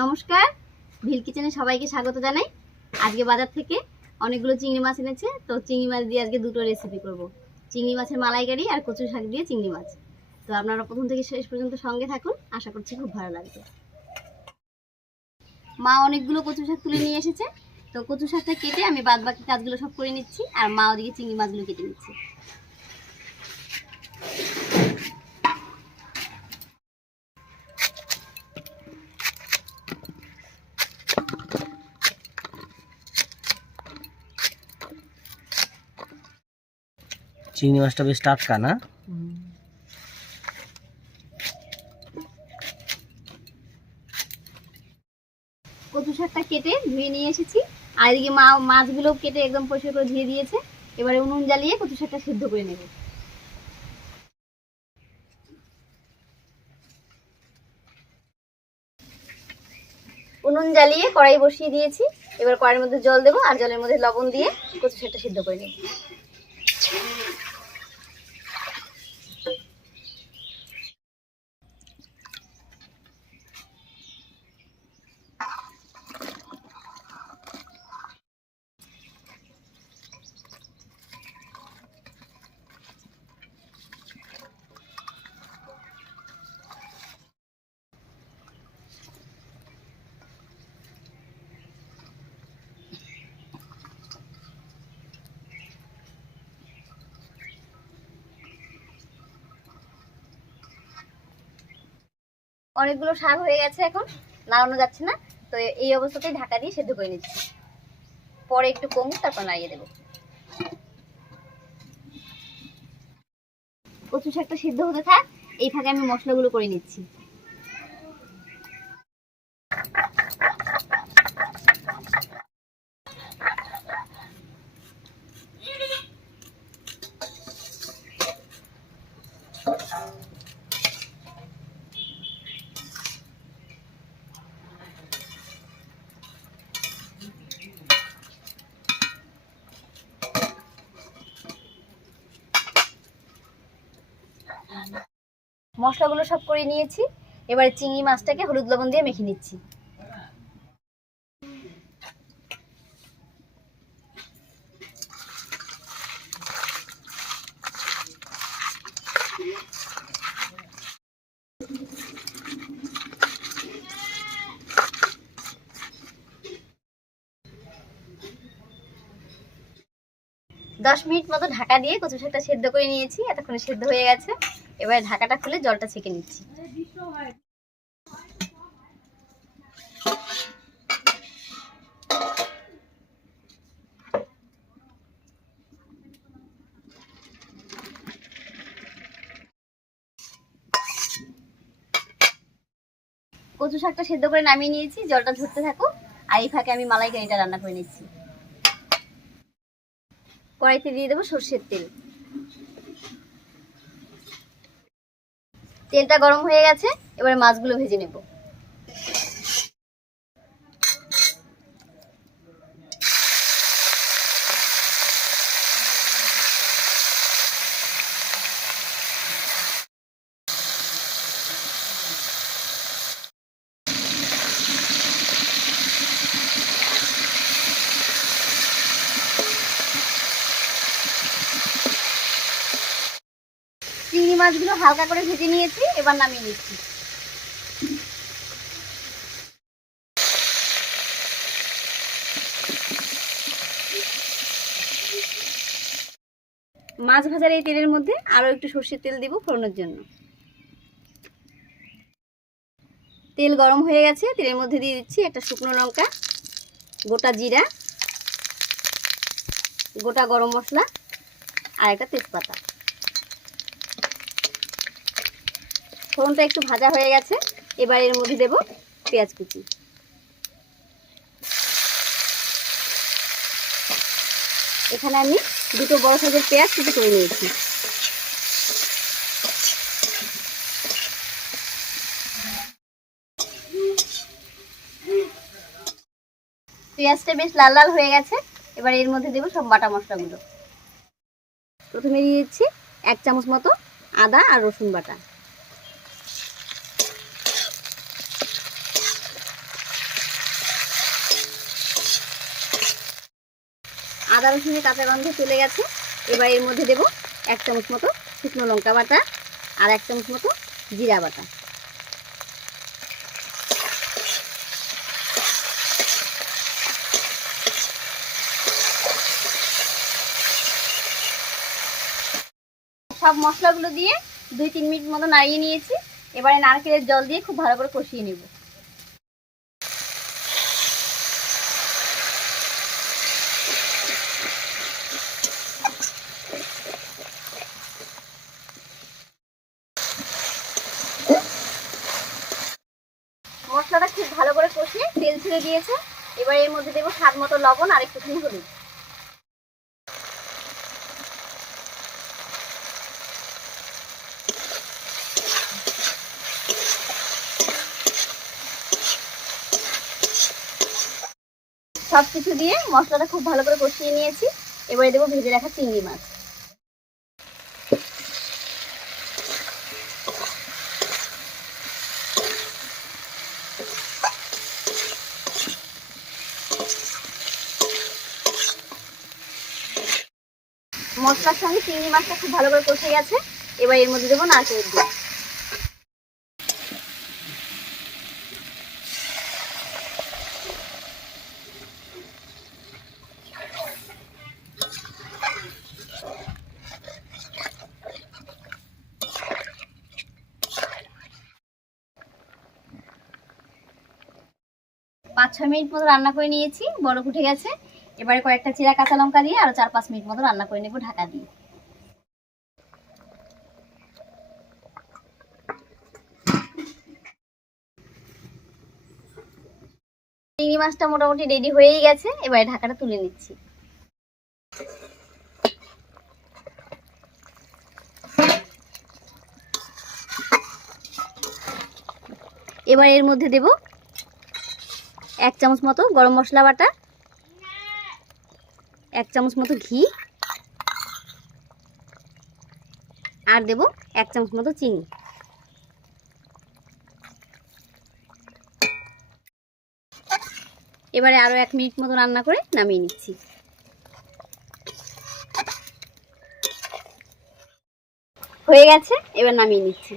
নমস্কার, ভিল কিচেনে সবাইকে স্বাগত জানাই। আজকে বাজার থেকে অনেকগুলো চিংড়ি মাছ এনেছে, তো চিংড়ি মাছ দিয়ে আজকে দুটো রেসিপি করব। চিংড়ি মাছের মালাইকারি আর কচু শাক দিয়ে চিংড়ি মাছ। তো আপনারা প্রথম থেকে শেষ পর্যন্ত সঙ্গে থাকুন, আশা করছি খুব ভালো লাগবে। মা অনেকগুলো কচু শাক তুলে নিয়ে এসেছে, তো কচু শাকটা কেটে আমি বাদ বাকি কাজগুলো সব করে নিচ্ছি, আর মা ওদিকে চিংড়ি মাছগুলো কেটে নিচ্ছে। চিংড়ি মাছটা বেশ টাটকা না? কচু শাকটা কেটে ধুয়ে নিয়ে এসেছি, আর এদিকে মা মাছগুলো কেটে একদম পরিষ্কার করে ধুয়ে দিয়েছে। এবারে উনুন জ্বালিয়ে কচু শাকটা সিদ্ধ করে নেব। উনুন জ্বালিয়ে কড়াই বসিয়ে দিয়েছি। এবার কড়াইয়ের মধ্যে জল দেবো, আর জলের মধ্যে লবণ দিয়ে কচু শাকটা সিদ্ধ করে নেব। অনেকগুলো শাক হয়ে গেছে, এখন নাড়ানো যাচ্ছে না, তো এই অবস্থাতেই ঢাকা দিয়ে সেদ্ধ করে নিচ্ছি। পরে একটু কমুক, তারপর নাড়িয়ে দেবো। কচু শাকটা সিদ্ধ হতে থাক, এই ফাঁকে আমি মশলাগুলো করে নিচ্ছি। মশলাগুলো সব করে নিয়েছি, এবারে চিংড়ি মাছটাকে হলুদ লবণ দিয়ে মেখে নিচ্ছি। দশ মিনিট মতো ঢাকা দিয়ে কচু শাকটা সেদ্ধ করে নিয়েছি, এতক্ষণে সেদ্ধ হয়ে গেছে। এবারে ঢাকাটা খুলে জলটা ছেঁকে নিচ্ছি। কচু শাকটা সেদ্ধ করে নামিয়ে নিয়েছি, জলটা ঝরতে থাকুক, আর এই ফাঁকে আমি মালাইকারিটা রান্না করে নিচ্ছি। কড়াইতে দিয়ে দেবো সর্ষের তেল। তেলটা গরম হয়ে গেছে, এবারে মাছগুলো ভেজে নেব। চিংড়ি মাছগুলো হালকা করে ভেজে নিয়েছি, এবার নামিয়ে নিচ্ছি। মাছ ভাজার এই তেলের মধ্যে আরো একটু সর্ষের তেল দিব ফোড়নের জন্য। তেল গরম হয়ে গেছে, তেলের মধ্যে দিয়ে দিচ্ছি একটা শুকনো লঙ্কা, গোটা জিরা, গোটা গরম মশলা, আর একটা তেজপাতা। ফোড়নটা একটু ভাজা হয়ে গেছে, এবার এর মধ্যে দেব পেঁয়াজ কুচি। এখানে আমি দুটো বড় সাইজের পেঁয়াজ কুচি করে নিয়েছি। পেঁয়াজটা বেশ লাল লাল হয়ে গেছে, এবার এর মধ্যে দেব সব বাটা মশলাগুলো। প্রথমে দিয়ে দিচ্ছি 1 চামচ মতো আদা আর রসুন বাটা, আদা রসুনের কাঁচা গন্ধ চলে গেছে। এবার এর মধ্যে দেব 1 চামচ মতো শুকনো লঙ্কা বাটা আর 1 চামচ মতো জিরা বাটা। সব মশলাগুলো দিয়ে 2-3 মিনিট মতো নাড়িয়ে নিয়েছি। এবারে নারকেলের জল দিয়ে খুব ভালো করে কষিয়ে নেব। মশলাটা খুব ভালো করে কষিয়ে তেল ছেড়ে দিয়েছে। এবার এর মধ্যে দেবো স্বাদ মতো লবণ আর একটুখানি হলুদ। সব কিছু দিয়ে মশলাটা খুব ভালো করে কষিয়ে নিয়েছি। এবারে দেবো ভেজে রাখা চিংড়ি মাছ। মশলার সঙ্গে চিংড়ি মাছটা খুব ভালো করে কষে গেছে। এবার এর মধ্যে দেবো নারকেলের দুধ। পাঁচ 6 মিনিট মতো রান্না করে নিয়েছি, বরফ উঠে গেছে। এবারে কয়েকটা চিরা কাঁচা লঙ্কা দিয়ে আরো 4-5 মিনিট মতো রান্না করে নেব ঢাকা দিয়ে। চিংড়ি মাছটা মোটামুটি রেডি হয়েই গেছে। এবারে ঢাকাটা তুলে নিচ্ছি। এবার এর মধ্যে দেব 1 চামচ মতো গরম মশলা বাটা, 1 চামচ মতো ঘি আর দেব 1 চামচ মতো চিনি। এবারে আরো 1 মিনিট মতো রান্না করে নামিয়ে নিচ্ছি। হয়ে গেছে, এবার নামিয়ে নিচ্ছি।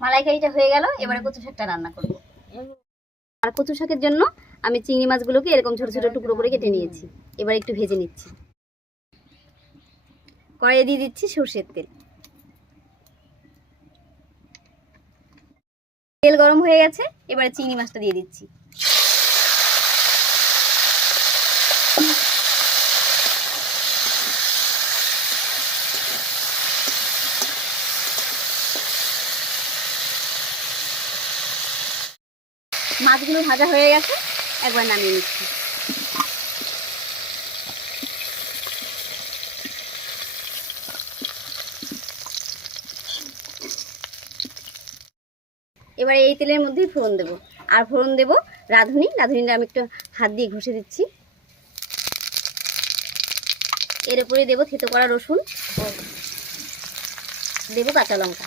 মালাইকারিটা হয়ে গেল। এবারে কচু শাকটা রান্না করব। আর কচু শাকের জন্য আমি চিংড়ি মাছগুলোকে এরকম ছোট ছোট টুকরো করে কেটে নিয়েছি। এবার একটু ভেজে নিচ্ছি। কড়াইয়ে দিয়ে দিচ্ছি সরষের তেল। তেল গরম হয়ে গেছে। এবারে চিংড়ি মাছটা দিয়ে দিচ্ছি। মাছগুলো ভাজা হয়ে গেছে, একবার নামিয়ে নিচ্ছি। এবারে এই তেলের মধ্যেই ফোড়ন দেব। আর ফোড়ন দেব রাঁধুনিটা আমি একটু হাত দিয়ে ঘষে দিচ্ছি। এর উপরে দেব থেতো করা রসুন, দেব কাঁচা লঙ্কা।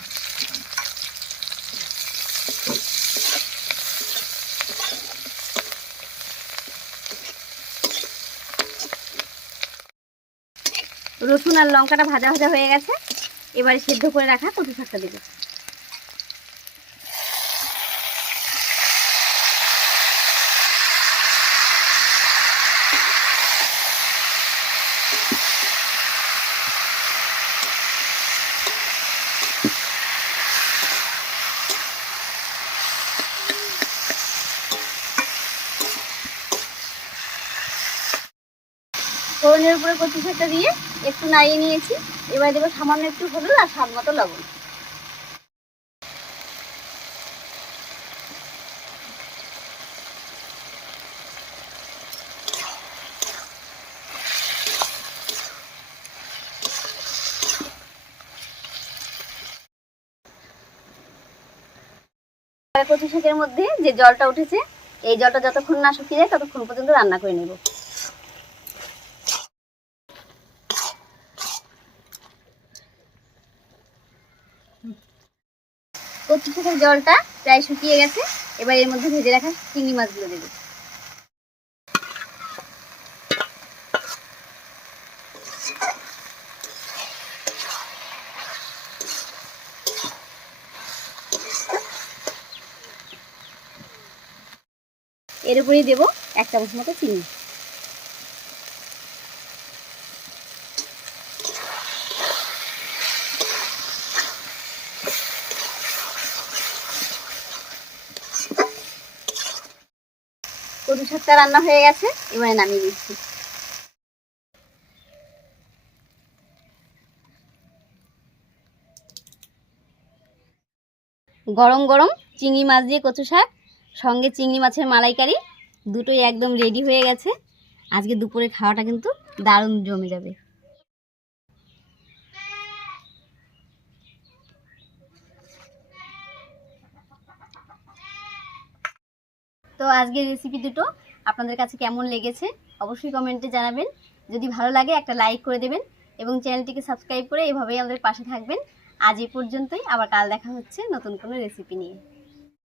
রসুন আর লঙ্কাটা ভাজা ভাজা হয়ে গেছে। এবারে সিদ্ধ করে রাখা কচু শাকটা দেব। ফোড়নের উপরে কচু শাকটা দিয়ে একটু নাড়িয়ে নিয়েছি। এবার দেবো সামান্য একটু হলুদ আর স্বাদ মতো লবণ। কচু শাকের মধ্যে যে জলটা উঠেছে, এই জলটা যতক্ষণ না শুকিয়ে যায় ততক্ষণ পর্যন্ত রান্না করে নেব। কচু শাকের জলটা প্রায় শুকিয়ে গেছে, এবার এর মধ্যে ভেজে রাখা চিংড়ি মাছগুলো দেবো। এর উপরেই দেবো 1 চামচ মতো চিনি। কচু শাকটা রান্না হয়ে গেছে, এবারে নামিয়ে দিচ্ছি। গরম গরম চিংড়ি মাছ দিয়ে কচু শাক সঙ্গে চিংড়ি মাছের মালাইকারি দুটোই একদম রেডি হয়ে গেছে। আজকে দুপুরে খাওয়াটা কিন্তু দারুণ জমে যাবে। তো আজকের রেসিপি দুটো আপনাদের কাছে কেমন লেগেছে অবশ্যই কমেন্টে জানাবেন। যদি ভালো লাগে একটা লাইক করে দেবেন এবং চ্যানেলটিকে সাবস্ক্রাইব করে এভাবেই আমাদের পাশে থাকবেন। আজ এই পর্যন্তই, আবার কাল দেখা হচ্ছে নতুন কোনো রেসিপি নিয়ে।